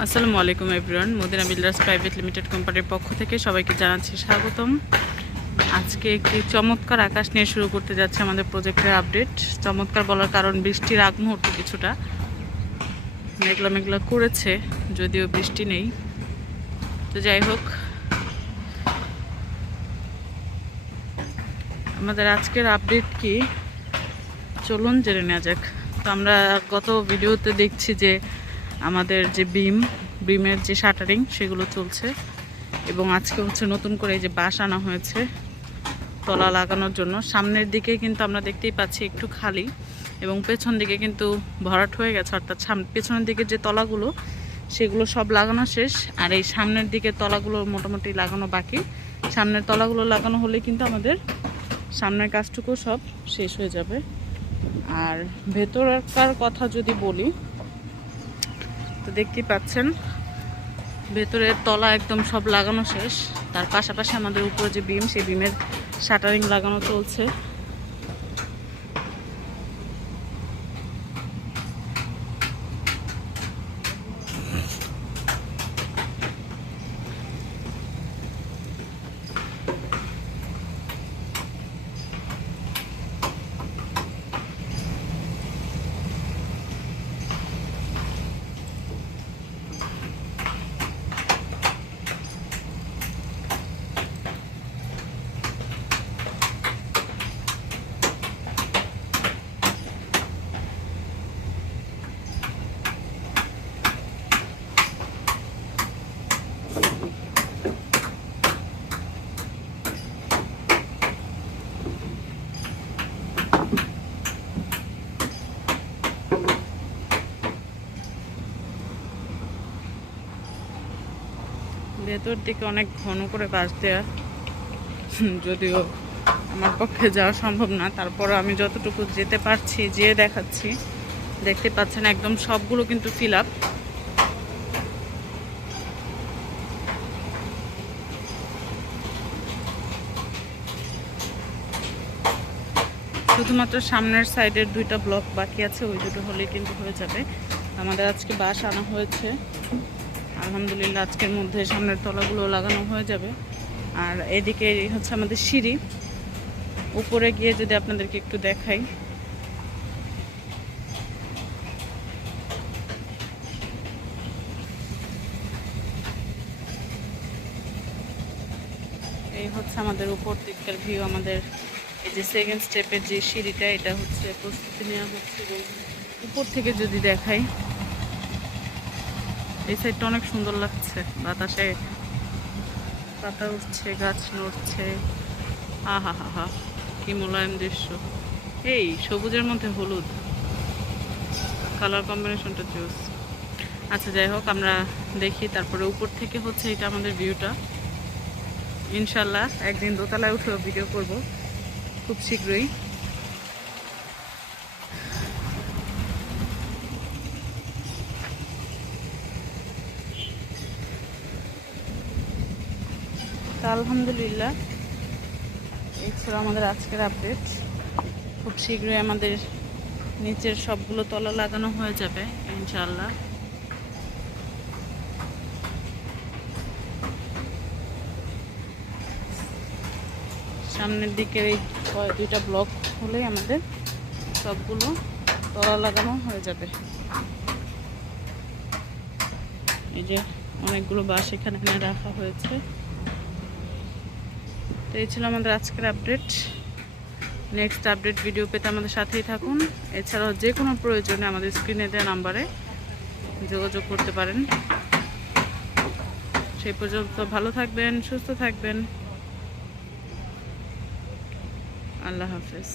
আসসালামু আলাইকুম everyone. Madina builders private limited কোম্পানির পক্ষ থেকে সবাইকে জানাচ্ছি স্বাগতম। আজকে একটি চমৎকার আকাশ নিয়ে শুরু করতে যাচ্ছে আমাদের প্রজেক্টের আপডেট। চমৎকার বলার কারণ বৃষ্টির আগ মুহূর্তে কিছুটা মেঘলা মেঘলা করেছে, যদিও বৃষ্টি নেই। তো যাই হোক, আমাদের আজকের আপডেট কি চলুন জেনে নেওয়া যাক। তো আমরা গত ভিডিওতে দেখছি যে আমাদের যে বিমের যে শাটারিং সেগুলো চলছে, এবং আজকে হচ্ছে নতুন করে এই যে বাঁশ আনা হয়েছে তলা লাগানোর জন্য। সামনের দিকে কিন্তু আমরা দেখতেই পাচ্ছি একটু খালি, এবং পেছন দিকে কিন্তু ভরাট হয়ে গেছে, অর্থাৎ পেছনের দিকে যে তলাগুলো সেগুলো সব লাগানো শেষ, আর এই সামনের দিকে তলাগুলো মোটামুটি লাগানো বাকি। সামনের তলাগুলো লাগানো হলে কিন্তু আমাদের সামনের কাজটুকু সব শেষ হয়ে যাবে। আর ভেতরকার কথা যদি বলি, তো দেখতেই পাচ্ছেন ভেতরের তলা একদম সব লাগানো শেষ। তার পাশাপাশি আমাদের উপরে যে বিম, সেই বিমের শাটারিং লাগানো চলছে। ভেতর দিকে অনেক ঘন করে বাঁশ দেওয়া, যদিও আমার পক্ষে যাওয়া সম্ভব না, তারপরও আমি যতটুকু যেতে পারছি যেয়ে দেখাচ্ছি। দেখতে পাচ্ছেন একদম সবগুলো কিন্তু ফিল আপ। শুধুমাত্র সামনের সাইডের দুইটা ব্লক বাকি আছে, ওই দুটো হলেই কিন্তু হয়ে যাবে। আমাদের আজকে বাঁশ আনা হয়েছে, আলহামদুলিল্লাহ আজকের মধ্যে সামনের তলাগুলো লাগানো হয়ে যাবে। আর এদিকে হচ্ছে আমাদের সিঁড়ি, উপরে গিয়ে যদি আপনাদেরকে একটু দেখাই, এই হচ্ছে আমাদের উপর দিককার ভিউ। আমাদের এই যে সেকেন্ড স্টেপের যে সিঁড়িটা, এটা হচ্ছে প্রস্তুতি নেওয়া হচ্ছে। এবং উপর থেকে যদি দেখাই, এই সাইডটা অনেক সুন্দর লাগছে, বাতাসে পাতা উঠছে, গাছ নড়ছে, আহা হা হা, কি মোলায়েম দৃশ্য। এই সবুজের মধ্যে হলুদ, কালার কম্বিনেশনটা জোস। আচ্ছা যাই হোক, আমরা দেখি তারপরে উপর থেকে হচ্ছে এটা আমাদের ভিউটা। ইনশাল্লাহ একদিন দোতলায় উঠেও ভিডিও করব খুব শীঘ্রই। তা আলহামদুলিল্লাহ, এই ছিল আমাদের আজকের আপডেট। খুব শীঘ্রই আমাদের নিচের সবগুলো তলা লাগানো হয়ে যাবে ইনশাআল্লাহ। সামনের দিকের এই দুইটা ব্লক হলেই আমাদের সবগুলো তলা লাগানো হয়ে যাবে। এই যে অনেকগুলো বাঁশ এখানে রাখা হয়েছে। তো এই ছিল আমাদের আজকের আপডেট। নেক্সট আপডেট ভিডিও পেতে আমাদের সাথেই থাকুন। এছাড়াও যে কোনো প্রয়োজনে আমাদের স্ক্রিনে দেওয়া নাম্বারে যোগাযোগ করতে পারেন। সেই পর্যন্ত ভালো থাকবেন, সুস্থ থাকবেন। আল্লাহ হাফেজ।